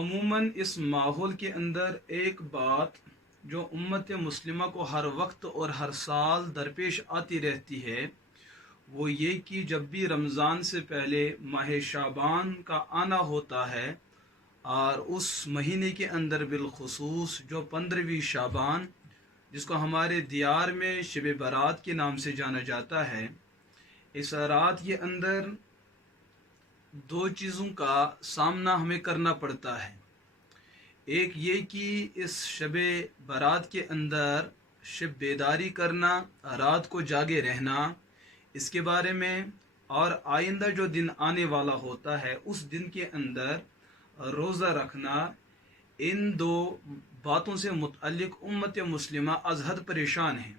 अमूमन इस माहौल के अंदर एक बात जो उम्मत मुस्लिमा को हर वक्त और हर साल दरपेश आती रहती है वो ये कि जब भी रमज़ान से पहले माह शाबान का आना होता है और उस महीने के अंदर बिलखुसूस जो 15वीं शाबान जिसको हमारे दियार में शब बारात के नाम से जाना जाता है, इस रात के अंदर दो चीज़ों का सामना हमें करना पड़ता है। एक ये कि इस शब बारात के अंदर शब बेदारी करना, रात को जागे रहना, इसके बारे में, और आइंदा जो दिन आने वाला होता है उस दिन के अंदर रोज़ा रखना, इन दो बातों से मुतअल्लिक़ उम्मत मुस्लिमा अज़हद परेशान है।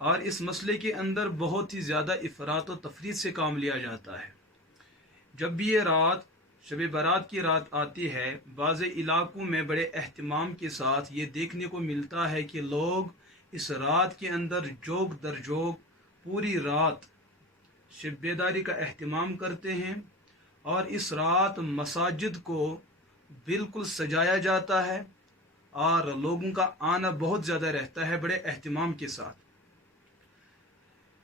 और इस मसले के अंदर बहुत ही ज़्यादा इफ़रात व तफरीत से काम लिया जाता है। जब भी ये रात शब बारात की रात आती है, बाज़ इलाक़ों में बड़े अहतमाम के साथ ये देखने को मिलता है कि लोग इस रात के अंदर जोग दर जोग पूरी रात शब बेदारी का अहतमाम करते हैं और इस रात मसाजिद को बिल्कुल सजाया जाता है और लोगों का आना बहुत ज़्यादा रहता है बड़े अहतमाम के साथ।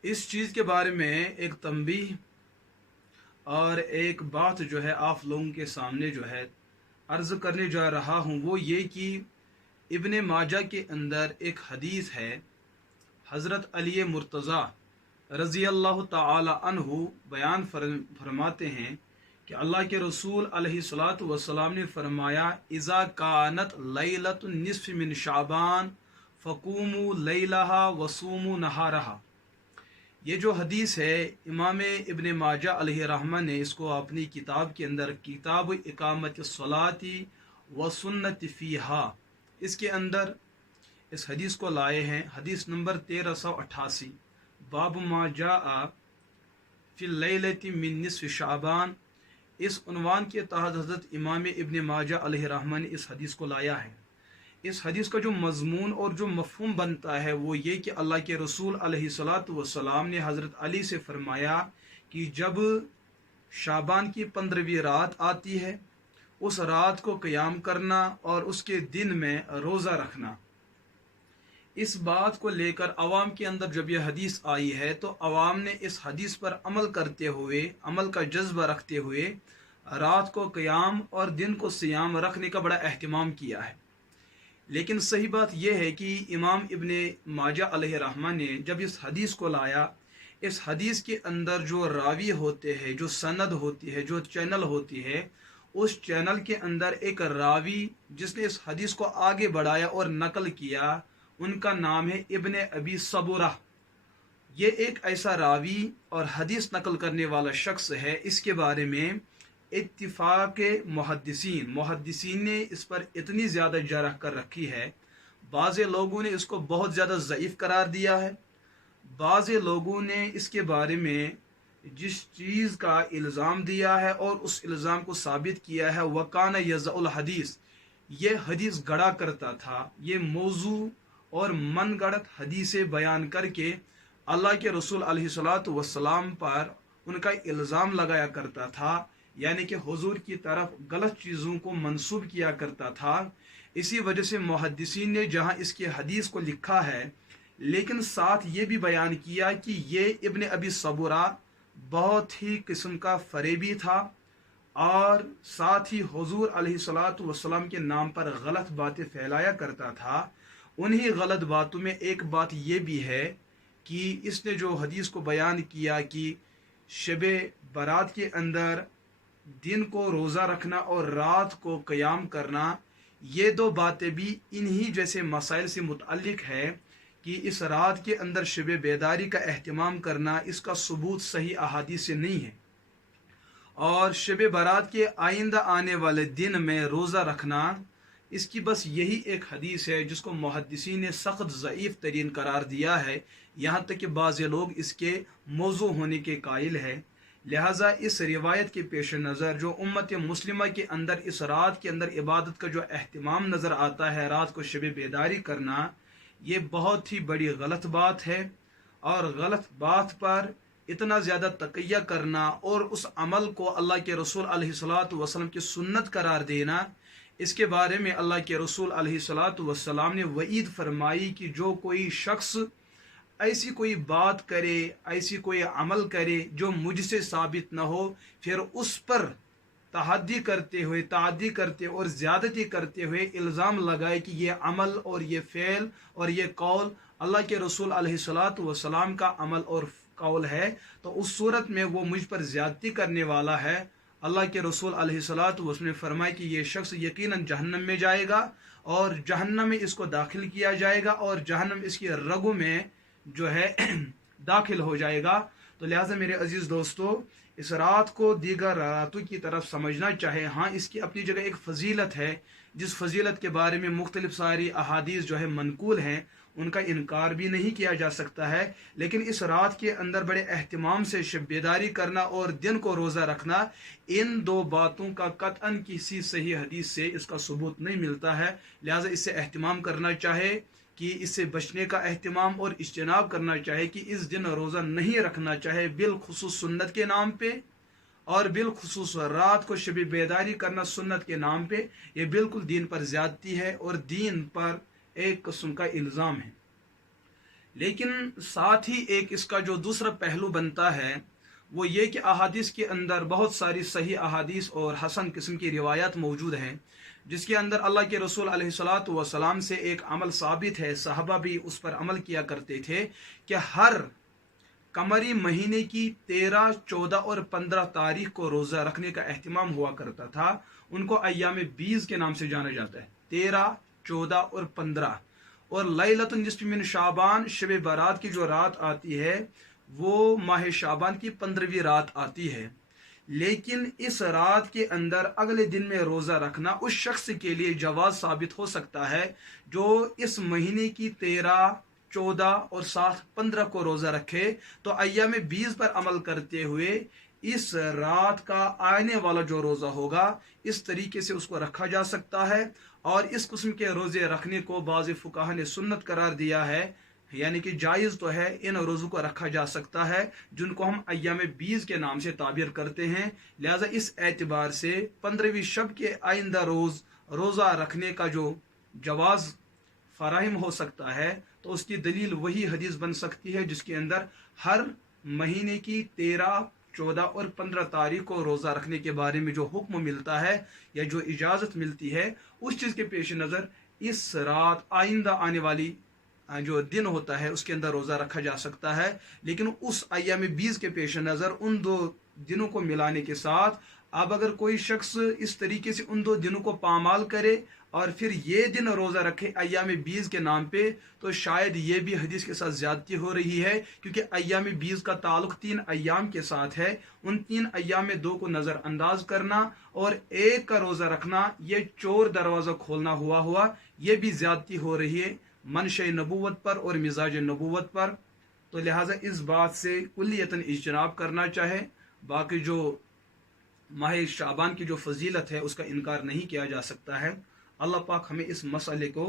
इस चीज़ के बारे में एक तंबीह और एक बात जो है आप लोगों के सामने जो है अर्ज़ करने जा रहा हूँ, वो ये कि इब्ने माजा के अंदर एक हदीस है। हज़रत अली मुर्तज़ा रज़ी अल्लाह ताला अन्हु बयान फरमाते हैं कि अल्लाह के रसूल अलैहिस्सलातु वस्सलाम ने फरमाया, इज़ा कानत लैलतुन निस्फ़ मिन शाबान फ़क़ूमू लैलहा वसूमू नहारहा। ये जो हदीस है इमाम इब्न माजा अलैहि रहमा ने इसको अपनी किताब के अंदर किताब इकामत सलाती व सुन्नत फ़ीहा, इसके अंदर इस हदीस को लाए हैं। हदीस नंबर 1388, बाब मा जाआ फिल लैलति मिन निस्फ़ शाबान। इस उन्वान के तहत हज़रत इमाम इब्न माजा अलैहि रहमा ने इस हदीस को लाया है। इस हदीस का जो मज़मून और जो मफ़हूम बनता है वो ये कि अल्लाह के रसूल अलैहिस्सलातु वस्सलाम ने हज़रत अली से फरमाया कि जब शाबान की 15वीं रात आती है उस रात को क़याम करना और उसके दिन में रोज़ा रखना। इस बात को लेकर अवाम के अंदर जब यह हदीस आई है तो अवाम ने इस हदीस पर अमल करते हुए, अमल का जज्बा रखते हुए रात को क़याम और दिन को सियाम रखने का बड़ा अहतमाम किया है। लेकिन सही बात यह है कि इमाम इब्ने माजा अलैहि रहमा ने जब इस हदीस को लाया, इस हदीस के अंदर जो रावी होते हैं, जो सनद होती है, जो चैनल होती है, उस चैनल के अंदर एक रावी जिसने इस हदीस को आगे बढ़ाया और नकल किया, उनका नाम है इब्ने अबी सबूरा। ये एक ऐसा रावी और हदीस नकल करने वाला शख्स है। इसके बारे में इत्तिफाक मुहद्दिसीन ने इस पर इतनी ज़्यादा जरह कर रखी है। बाज़ लोगों ने इसको बहुत ज़्यादा ज़ईफ़ करार दिया है। बाज़ लोगों ने इसके बारे में जिस चीज़ का इल्ज़ाम दिया है और उस इल्ज़ाम को साबित किया है, वकान यज़उल हदीस, ये हदीस गढ़ा करता था, ये मौजू और मन गढ़त हदीसें बयान करके अल्लाह के रसूल अलैहिस्सलातु वस्सलाम पर उनका इल्ज़ाम लगाया करता था, यानी कि हुजूर की तरफ गलत चीज़ों को मंसूब किया करता था। इसी वजह से मुहद्दिसीन ने जहाँ इसकी हदीस को लिखा है, लेकिन साथ ये भी बयान किया कि ये इब्ने अबी सबूरा बहुत ही किस्म का फरेबी था और साथ ही हुजूर अलैहिस्सलातु वस्सलाम के नाम पर गलत बातें फैलाया करता था। उन्हीं गलत बातों में एक बात ये भी है कि इसने जो हदीस को बयान किया कि शब बारात के अंदर दिन को रोज़ा रखना और रात को क़याम करना, ये दो बातें भी इन्हीं जैसे मसाइल से मुतअल्लिक़ है कि इस रात के अंदर शब बेदारी का अहतमाम करना, इसका सबूत सही अहादीस से नहीं है। और शब बारात के आइंदा आने वाले दिन में रोज़ा रखना, इसकी बस यही एक हदीस है जिसको मुहद्दिसीन ने सख्त ज़ईफ़ तरीन करार दिया है। यहाँ तक कि बाज़ लोग इसके मौजू होने के कायल है। लिहाजा इस रिवायत के पेश नज़र जो उम्मत मुस्लिमा के अंदर इस रात के अंदर इबादत का जो अहतमाम नज़र आता है, रात को शब बेदारी करना, ये बहुत ही बड़ी गलत बात है। और गलत बात पर इतना ज़्यादा तकैया करना और उस अमल को अल्लाह के रसूल अलैहिस्सलातु वस्सलाम की सुन्नत करार देना, इसके बारे में अल्लाह के रसूल अलैहिस्सलातु वस्सलाम ने वईद फरमाई कि जो कोई शख्स ऐसी कोई बात करे, ऐसी कोई अमल करे जो मुझसे साबित न हो, फिर उस पर तादी करते और ज़्यादती करते हुए इल्ज़ाम लगाए कि ये अमल और ये फ़ेल और ये कौल अल्लाह के रसूल अलैहिस्सलातु वस्सलाम का अमल और कौल है, तो उस सूरत में वो मुझ पर ज़्यादती करने वाला है। अल्लाह के रसूल अलैहिस्सलातु वस्सलाम ने फरमाया कि ये शख्स यकीनन जहन्नम में जाएगा और जहन्नम में इसको दाखिल किया जाएगा और जहन्नम इसकी रगों में जो है दाखिल हो जाएगा। तो लिहाजा मेरे अजीज़ दोस्तों, इस रात को दीगर रातों की तरफ समझना चाहे। हाँ, इसकी अपनी जगह एक फ़जीलत है, जिस फ़जीलत के बारे में मुख्तलिफ सारी अहादीस जो है मनकूल हैं, उनका इनकार भी नहीं किया जा सकता है। लेकिन इस रात के अंदर बड़े एहतिमाम से शब बेदारी करना और दिन को रोज़ा रखना, इन दो बातों का कतअन किसी सही हदीस से इसका सबूत नहीं मिलता है। लिहाजा इससे एहतिमाम करना चाहे कि इससे बचने का एहतिमाम और इज्तनाब करना चाहे कि इस दिन रोज़ा नहीं रखना चाहे, बिलखुसूस सुन्नत के नाम पे और बिलखुसूस रात को शब बेदारी करना सुन्नत के नाम पे, ये बिल्कुल दीन पर ज़्यादती है और दीन पर एक किस्म का इल्ज़ाम है। लेकिन साथ ही एक इसका जो दूसरा पहलू बनता है वो ये कि अहादीस के अंदर बहुत सारी सही अहादीस और हसन किस्म की रिवायात मौजूद हैं, जिसके अंदर अल्लाह के रसूल अलैहिस्सलातु वस्सलाम से एक अमल साबित है, सहाबा भी उस पर अमल किया करते थे कि हर कमरी महीने की 13, 14 और 15 तारीख को रोज़ा रखने का एहतिमाम हुआ करता था। उनको अय्याम बीज के नाम से जाना जाता है, 13, 14 और 15। और लैलतुन निस्फ़ मिन शाबान, शब बारात की जो रात आती है वो माह शाबान की 15वीं रात आती है। लेकिन इस रात के अंदर अगले दिन में रोज़ा रखना उस शख्स के लिए जवाज साबित हो सकता है जो इस महीने की 13, 14 और साथ 15 को रोज़ा रखे, तो अय्याम बीज पर अमल करते हुए इस रात का आने वाला जो रोज़ा होगा इस तरीके से उसको रखा जा सकता है। और इस किस्म के रोज़े रखने को बाज़ फुक़हा ने सुन्नत करार दिया है, यानी कि जायज़ तो है, इन रोज़ों को रखा जा सकता है जिनको हम अय्याम बीज के नाम से ताबीर करते हैं। लिहाजा इस एतबार से 15वीं शब के आइंदा रोज़ रोज़ा रखने का जो जवाज़ फराहम हो सकता है, तो उसकी दलील वही हदीस बन सकती है जिसके अंदर हर महीने की 13, 14 और 15 तारीख को रोज़ा रखने के बारे में जो हुक्म मिलता है या जो इजाज़त मिलती है, उस चीज़ के पेश नज़र इस रात आइंदा आने वाली जो दिन होता है उसके अंदर रोज़ा रखा जा सकता है। लेकिन उस अय्याम बीज के पेश नज़र उन दो दिनों को मिलाने के साथ अब अगर कोई शख्स इस तरीके से उन दो दिनों को पामाल करे और फिर ये दिन रोज़ा रखे अय्याम बीज के नाम पे, तो शायद ये भी हदीस के साथ ज़्यादती हो रही है, क्योंकि अय्याम बीज का ताल्लुक 3 अय्याम के साथ है। उन 3 अय्याम में 2 को नज़रअंदाज करना और एक का रोज़ा रखना, ये चोर दरवाज़ा खोलना हुआ ये भी ज़्यादती हो रही है मनशे नबूवत पर और मिजाज नबूवत पर। तो लिहाजा इस बात से कुल्लियतन इज्तनाब करना चाहे। बाकी जो माह शाबान की जो फजीलत है उसका इनकार नहीं किया जा सकता है। अल्लाह पाक हमें इस मसले को